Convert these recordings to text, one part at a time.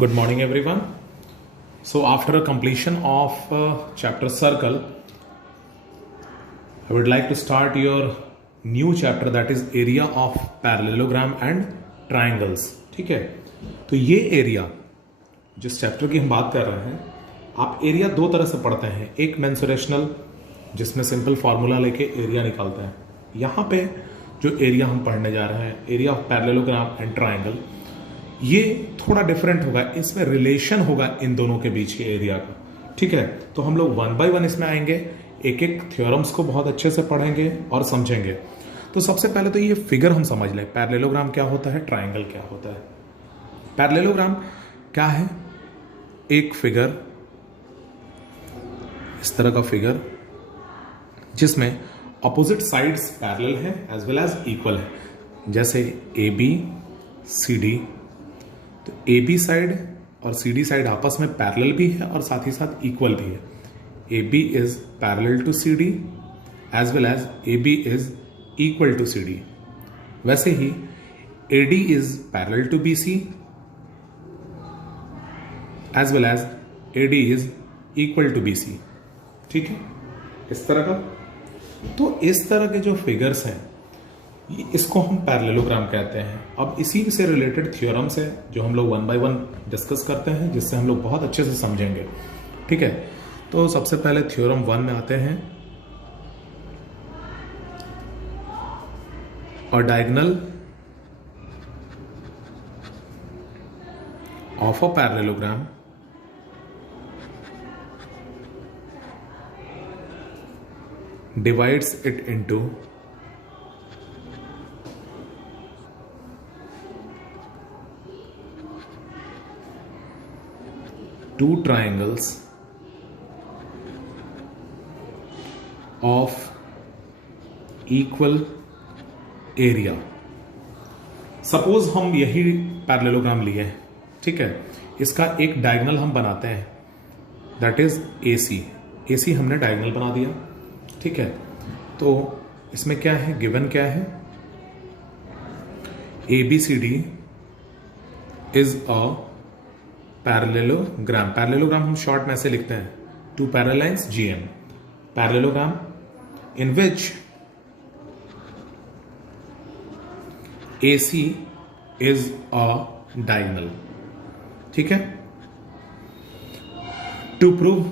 Good morning, everyone. So, after a completion of chapter circle, I would like to start your new chapter, that is area of parallelogram and triangles. ठीक है, तो ये area जिस chapter की हम बात कर रहे हैं, आप एरिया दो तरह से पढ़ते हैं. एक मेंसुरेशनल, जिसमें सिंपल फार्मूला लेके एरिया निकालते हैं. यहाँ पे जो एरिया हम पढ़ने जा रहे हैं, area of parallelogram and triangle, ये थोड़ा डिफरेंट होगा. इसमें रिलेशन होगा इन दोनों के बीच के एरिया का. ठीक है, तो हम लोग वन बाय वन इसमें आएंगे, एक एक थ्योरम्स को बहुत अच्छे से पढ़ेंगे और समझेंगे. तो सबसे पहले तो ये फिगर हम समझ लें, पैरेललोग्राम क्या होता है, ट्राइंगल क्या होता है. पैरेललोग्राम क्या है? एक फिगर, इस तरह का फिगर जिसमें अपोजिट साइड्स पैरेलल है एज वेल एज इक्वल है. जैसे ए बी सी डी, तो ए बी साइड और सी डी साइड आपस में पैरेलल भी है और साथ ही साथ इक्वल भी है. A B is parallel to C D as well as A B is equal to C D. वैसे ही A D is parallel to B C as well as A D is equal to B C. ठीक है, इस तरह का. तो इस तरह के जो फिगर्स हैं, इसको हम पैरेललोग्राम कहते हैं. अब इसी से रिलेटेड थ्योरम्स है जो हम लोग वन बाय वन डिस्कस करते हैं, जिससे हम लोग बहुत अच्छे से समझेंगे. ठीक है, तो सबसे पहले थ्योरम 1 में आते हैं. और diagonal of a parallelogram divides it into two triangles of equal area. Suppose हम यही पैरेललोग्राम लिए हैं. ठीक है, इसका एक डायगोनल हम बनाते हैं, दैट इज AC. AC हमने डायगोनल बना दिया. ठीक है, तो इसमें क्या है, गिवन क्या है, ABCD is a parallelogram. Parallelogram हम शॉर्ट में ऐसे लिखते हैं, two parallel lines GM. Parallelogram in which AC is a diagonal. ठीक है, टू प्रूव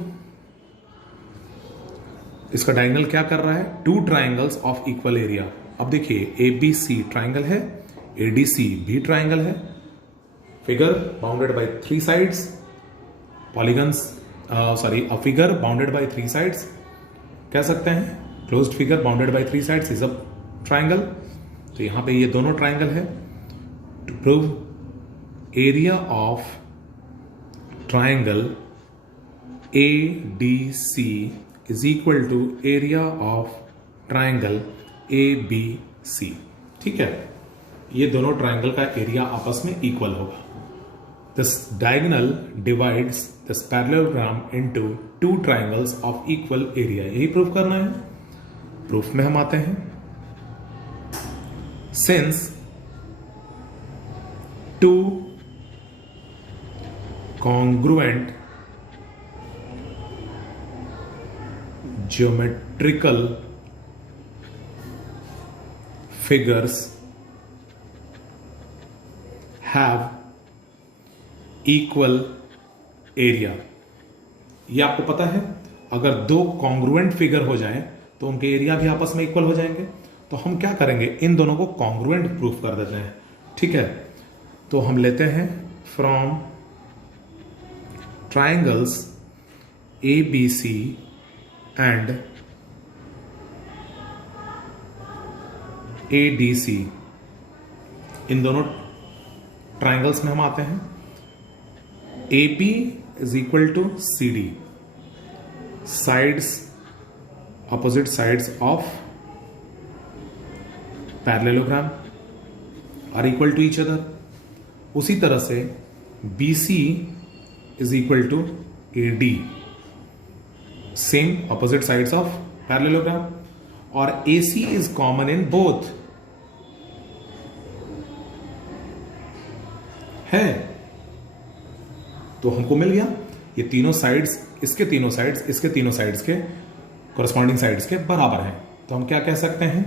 इसका डायगोनल क्या कर रहा है, two triangles of equal area. अब देखिए, ABC ट्राइंगल है, ADC भी ट्राइंगल है. Figure bounded by 3 sides, polygons, a figure bounded by 3 sides कह सकते हैं. Closed figure bounded by 3 sides is a triangle. तो यहां पे ये दोनों ट्राइंगल है. To prove area of triangle ADC is equal to area of triangle ABC. ठीक है, ये दोनों ट्राइंगल का एरिया आपस में इक्वल होगा. This diagonal divides this parallelogram into two triangles of equal area. यही प्रूफ करना है. प्रूफ में हम आते हैं. Since two congruent geometrical figures have equal area. ये आपको पता है, अगर दो कॉन्ग्रुएंट फिगर हो जाएं तो उनके एरिया भी आपस में इक्वल हो जाएंगे. तो हम क्या करेंगे, इन दोनों को कॉन्ग्रुएंट प्रूफ कर देते हैं. ठीक है, तो हम लेते हैं from triangles ABC and ADC. इन दोनों ट्राइंगल्स में हम आते हैं. AB is equal to CD, sides, opposite sides of parallelogram are equal to each other. उसी तरह से BC is equal to AD, same opposite sides of parallelogram. और AC is common in both. है तो हमको मिल गया ये तीनों साइड्स, इसके तीनों साइड्स, इसके तीनों साइड्स के कॉरस्पॉन्डिंग साइड्स के बराबर हैं। तो हम क्या कह सकते हैं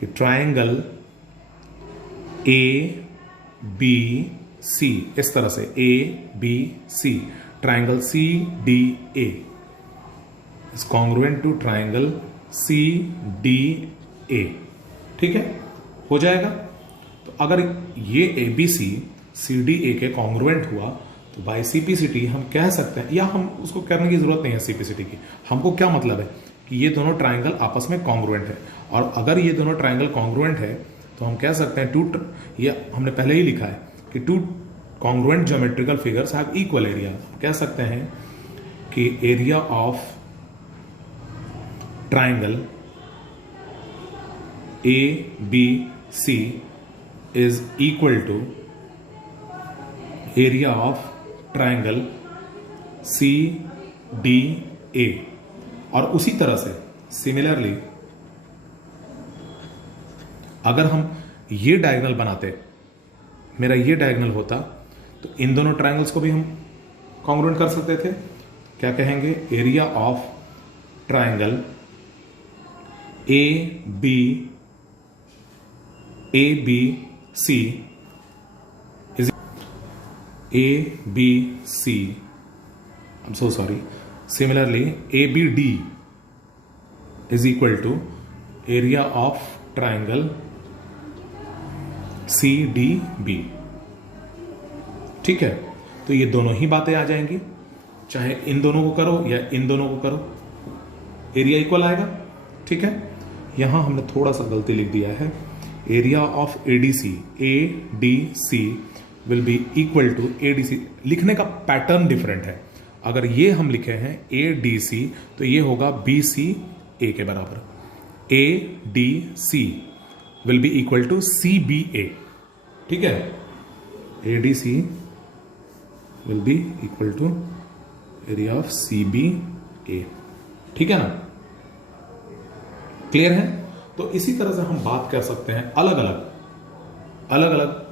कि ट्राइंगल ए बी सी, इस तरह से A B C, triangle C D A is congruent to triangle C D A. ठीक है, हो जाएगा। तो अगर ये ए बी सी सी डी ए के कॉन्ग्रुएंट हुआ तो बाय सीपीसीटी हम कह सकते हैं, या हम उसको करने की जरूरत नहीं है सीपीसीटी की, हमको क्या मतलब है कि ये दोनों ट्राइंगल आपस में कॉन्ग्रुएंट है। और अगर ये दोनों ट्राइंगल कॉन्ग्रुएंट है तो हम कह सकते हैं ये हमने पहले ही लिखा है कि two congruent geometrical figures have equal area. हम कह सकते हैं कि area of triangle A B C is equal to area of triangle C D A. और उसी तरह से सिमिलरली अगर हम ये डायगोनल बनाते, मेरा ये डायगोनल होता, तो इन दोनों ट्राइंगल्स को भी हम कॉन्ग्रुएंट कर सकते थे। क्या कहेंगे, area of triangle A B C is A B C, I am so sorry, similarly A B D is equal to area of triangle C D B. ठीक है, तो ये दोनों ही बातें आ जाएंगी, चाहे इन दोनों को करो या इन दोनों को करो, एरिया इक्वल आएगा। ठीक है, यहां हमने थोड़ा सा गलती लिख दिया है, area of ADC, A D C will be equal to ADC. लिखने का पैटर्न डिफरेंट है, अगर ये हम लिखे हैं ए डी सी तो ये होगा बी सी ए के बराबर, A D C will be equal to C B A. ठीक है, A D C will be equal to area of C B A. ठीक है ना, क्लियर है। तो इसी तरह से हम बात कर सकते हैं अलग अलग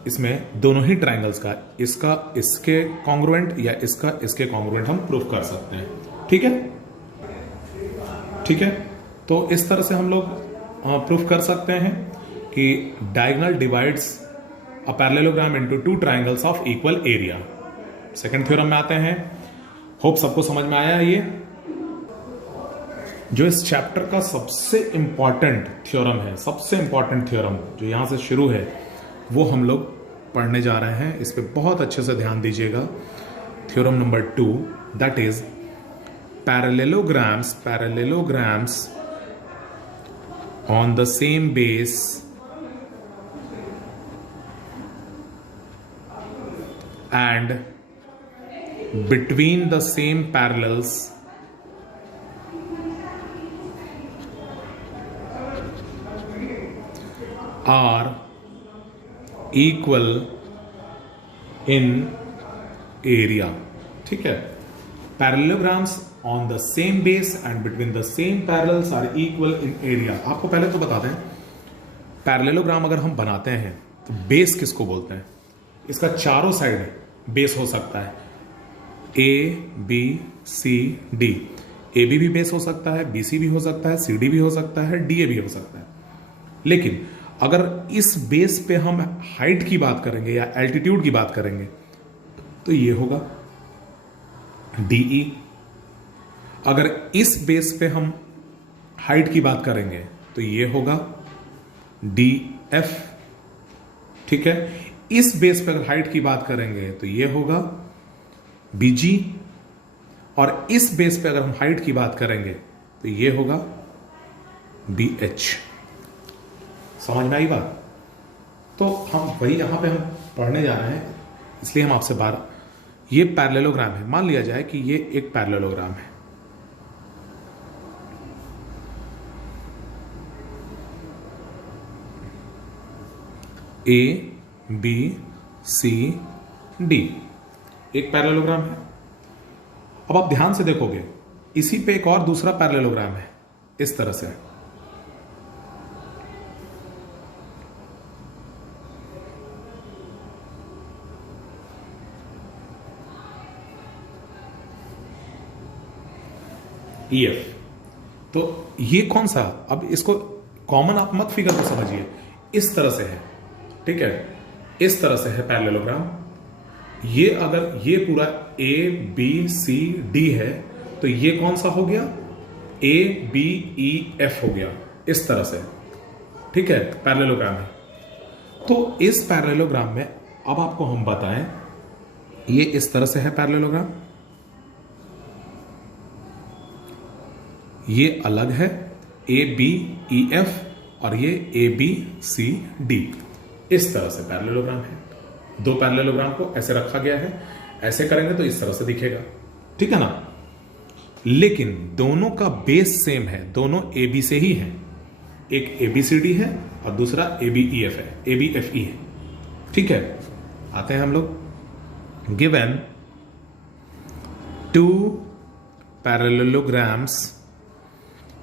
इसमें दोनों ही ट्राइंगल्स का, इसका इसके कॉन्ग्रुएंट या इसका इसके कॉन्ग्रुएंट हम प्रूफ कर सकते हैं। ठीक है, ठीक है। तो इस तरह से हम लोग प्रूफ कर सकते हैं कि diagonal divides a parallelogram into two triangles of equal area. Second theorem में आते हैं। होप सबको समझ में आया है। ये जो इस चैप्टर का सबसे इंपॉर्टेंट थ्योरम है, सबसे इंपॉर्टेंट थ्योरम जो यहां से शुरू है, वो हम लोग पढ़ने जा रहे हैं। इस पे बहुत अच्छे से ध्यान दीजिएगा। Theorem number 2, that is parallelograms on the same base and between the same parallels are equal in area। ठीक है, parallelograms on the same base and between the same parallels are equal in area। आपको पहले तो बता दें, parallelogram अगर हम बनाते हैं तो बेस किसको बोलते हैं? इसका चारों साइड बेस हो सकता है, A B C D. A B भी बेस हो सकता है, बी सी भी हो सकता है, सी डी भी हो सकता है, डी ए भी हो सकता है। लेकिन अगर इस बेस पे हम हाइट की बात करेंगे या एल्टीट्यूड की बात करेंगे तो ये होगा डीई। अगर इस बेस पे हम हाइट की बात करेंगे तो ये होगा डी एफ। ठीक है, इस बेस पे अगर हाइट की बात करेंगे तो ये होगा बीजी, और इस बेस पे अगर हम हाइट की बात करेंगे तो ये होगा बी एच। समझ में आई बात? तो हम वही यहां पे हम पढ़ने जा रहे हैं, इसलिए हम आपसे ये पैरेललोग्राम है। मान लिया जाए कि ये एक पैरेललोग्राम है। ए बी सी डी एक पैरेललोग्राम है। अब आप ध्यान से देखोगे, इसी पे एक और दूसरा पैरेललोग्राम है इस तरह से। E F. तो ये कौन सा, अब इसको कॉमन आप मत फिगर को समझिए, इस तरह से है, ठीक है, इस तरह से है पैरेललोग्राम। ये अगर ये पूरा ए बी सी डी है तो ये कौन सा हो गया, ए बी ई एफ हो गया, इस तरह से, ठीक है, पैरेललोग्राम है। तो इस पैरेललोग्राम में अब आपको हम बताएं, ये इस तरह से है पैरेललोग्राम, ये अलग है ए बी ई एफ और ये ए बी सी डी, इस तरह से पैरेललोग्राम है। दो पैरेललोग्राम को ऐसे रखा गया है, ऐसे करेंगे तो इस तरह से दिखेगा, ठीक है ना। लेकिन दोनों का बेस सेम है, दोनों ए बी से ही है, एक ए बी सी डी है और दूसरा ए बी ई एफ है, ए बी एफ ई है, ठीक है। आते हैं हम लोग, given two parallelograms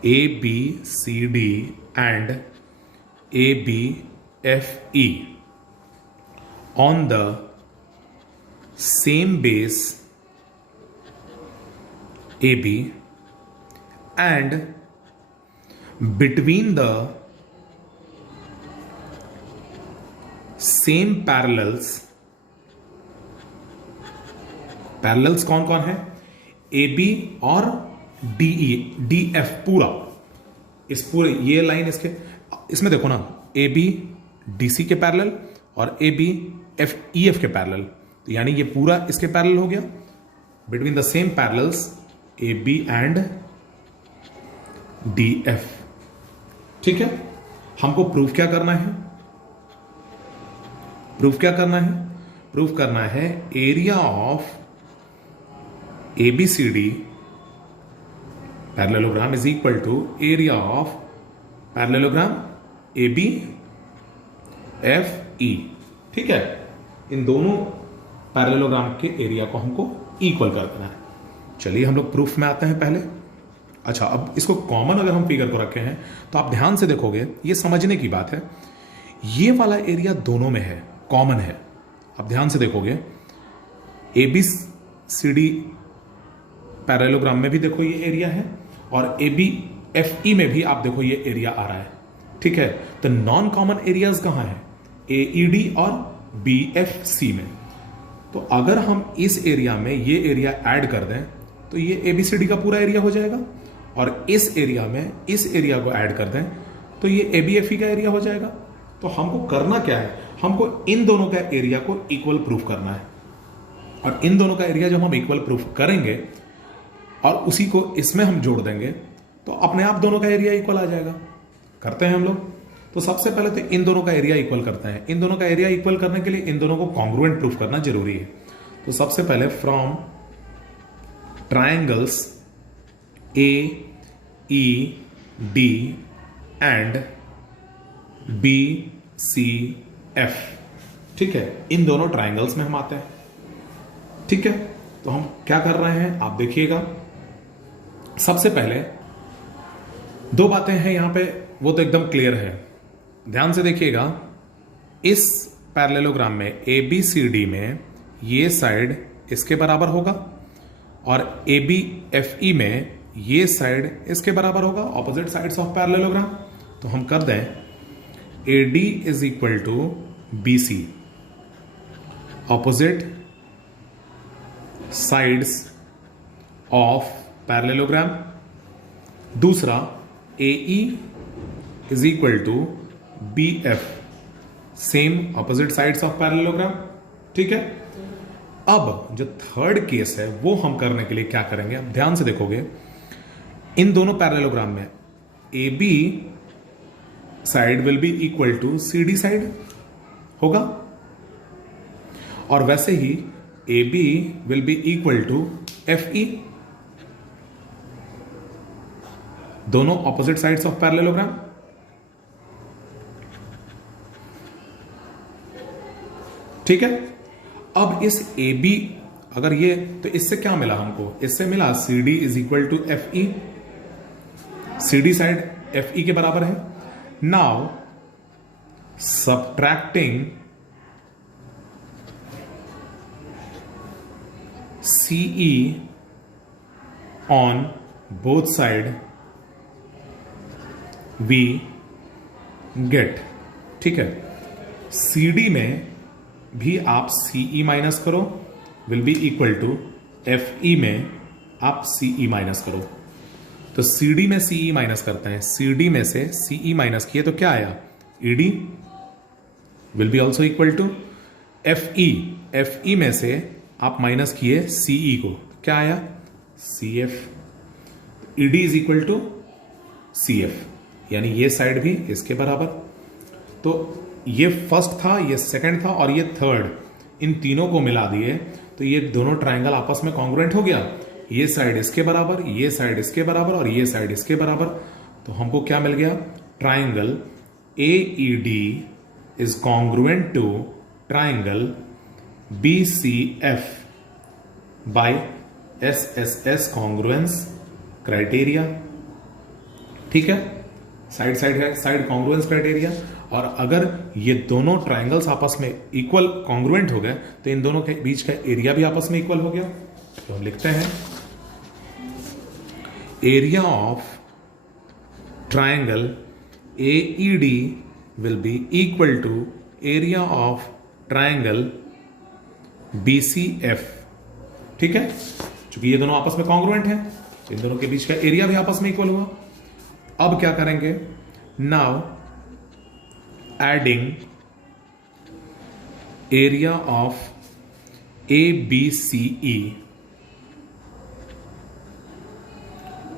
A B C D and A B F E on the same base AB and between the same parallels कौन कौन है, AB और DE DF पूरा, इस पूरे ये लाइन इसके, इसमें देखो ना, AB DC के पैरेलल और AB एफ ई एफ के पैरेलल, तो यानी ये पूरा इसके पैरेलल हो गया, between the same parallels A B and D F, ठीक है। हमको प्रूफ क्या करना है, प्रूफ क्या करना है, प्रूफ करना है area of A B C D parallelogram is equal to area of parallelogram A B F E, ठीक है। इन दोनों पैरेललोग्राम के एरिया को हमको इक्वल कर देना है। चलिए हम लोग प्रूफ में आते हैं पहले। अच्छा, अब इसको कॉमन अगर हम फिगर को रखे हैं तो आप ध्यान से देखोगे, ये समझने की बात है, ये वाला एरिया दोनों में है, कॉमन है। आप ध्यान से देखोगे, A B C D parallelogram में भी देखो ये एरिया है और ए बी एफ ई में भी आप देखो ये एरिया आ रहा है, ठीक है। तो नॉन कॉमन एरियाज कहां है, ए ई डी और बी एफ सी में। तो अगर हम इस एरिया में ये एरिया ऐड कर दें तो ये ए बी सी डी का पूरा एरिया हो जाएगा, और इस एरिया में इस एरिया को ऐड कर दें तो ये ए बी एफ ई का एरिया हो जाएगा। तो हमको करना क्या है, हमको इन दोनों का एरिया को इक्वल प्रूफ करना है, और इन दोनों का एरिया जब हम इक्वल प्रूफ करेंगे और उसी को इसमें हम जोड़ देंगे तो अपने आप दोनों का एरिया इक्वल आ जाएगा। करते हैं हम लोग। तो सबसे पहले तो इन दोनों का एरिया इक्वल करते हैं। इन दोनों का एरिया इक्वल करने के लिए इन दोनों को कॉन्ग्रुएंट प्रूफ करना जरूरी है। तो सबसे पहले from triangles A E D and B C F, ठीक है, इन दोनों ट्रायंगल्स में हम आते हैं, ठीक है। तो हम क्या कर रहे हैं आप देखिएगा। सबसे पहले दो बातें हैं यहां पे, वो तो एकदम क्लियर है, ध्यान से देखिएगा। इस पैरेललोग्राम में ए बी सी डी में ये साइड इसके बराबर होगा और ए बी एफ ई में ये साइड इसके बराबर होगा, ऑपोजिट साइड्स ऑफ पैरेललोग्राम। तो हम कर दें A D is equal to B C, opposite sides of parallelogram. दूसरा A E is equal to B F, same opposite sides of parallelogram, ठीक है। अब जो थर्ड केस है वो हम करने के लिए क्या करेंगे, अब ध्यान से देखोगे, इन दोनों पैरेललोग्राम में A B side will be equal to C D side होगा, और वैसे ही A B will be equal to F E, दोनों ऑपोजिट साइड्स ऑफ पैरेललोग्राम। ठीक है। अब इस ए बी, अगर ये, तो इससे क्या मिला हमको, इससे मिला C D is equal to F E, C D side F E के बराबर है। Now subtracting C E on both side we get. ठीक है, CD में भी आप CE माइनस करो, will be equal to FE में आप CE माइनस करो। तो CD में CE माइनस करते हैं, CD में से CE माइनस किए तो क्या आया, ED will be also equal to FE। FE में से आप माइनस किए CE को, क्या आया, CF। ED is equal to CF, यानी ये साइड भी इसके बराबर। तो ये फर्स्ट था, ये सेकंड था और ये थर्ड, इन तीनों को मिला दिए तो ये दोनों ट्राइंगल आपस में कॉन्ग्रुएंट हो गया। ये साइड इसके बराबर, ये साइड इसके बराबर और ये साइड इसके बराबर। तो हमको क्या मिल गया, triangle AED is congruent to triangle BCF by SSS congruence criteria. ठीक है, साइड साइड है, साइड कॉन्ग्रुएंस क्राइटेरिया। और अगर ये दोनों ट्राइंगल्स आपस में इक्वल कॉन्ग्रुएंट हो गए तो इन दोनों के बीच का एरिया भी आपस में इक्वल हो गया। तो हम लिखते हैं area of triangle AED will be equal to area of triangle BCF। ठीक है, क्योंकि ये दोनों आपस में कॉन्ग्रुएंट हैं तो इन दोनों के बीच का एरिया भी आपस में इक्वल हुआ। अब क्या करेंगे, now adding area of ABCE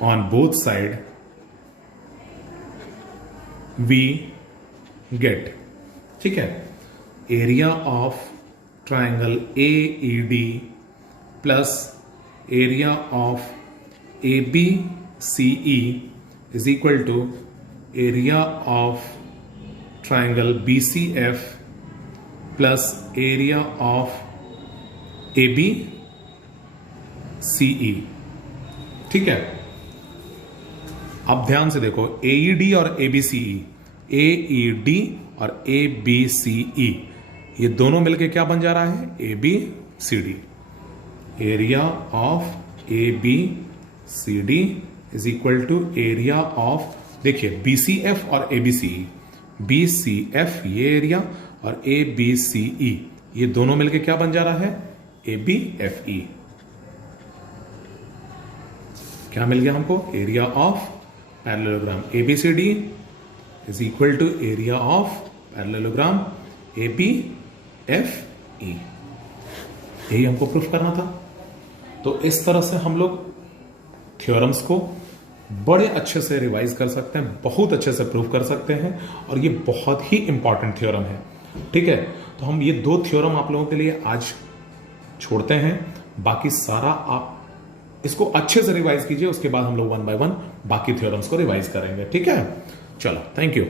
on both side we get। ठीक है, area of triangle AED plus area of ABCE is equal to area of triangle BCF plus area of ABCE। ठीक है, अब ध्यान से देखो, AED और ABCE, AED और ABCE ये दोनों मिलके क्या बन जा रहा है, ABCD। Area of ABCD is equal to area of, देखिए BCF और ABCE, BCF ये एरिया और ABCE ये दोनों मिलके क्या बन जा रहा है, ABFE। क्या मिल गया हमको, area of parallelogram ABCD is equal to area of parallelogram ABFE। यही हमको प्रूफ करना था। तो इस तरह से हम लोग थ्योरम्स को बड़े अच्छे से रिवाइज कर सकते हैं, बहुत अच्छे से प्रूफ कर सकते हैं और ये बहुत ही इंपॉर्टेंट थ्योरम है। ठीक है, तो हम ये दो थ्योरम आप लोगों के लिए आज छोड़ते हैं, बाकी सारा आप इसको अच्छे से रिवाइज कीजिए, उसके बाद हम लोग 1 बाय 1 बाकी थ्योरम्स को रिवाइज करेंगे। ठीक है, चलो, थैंक यू।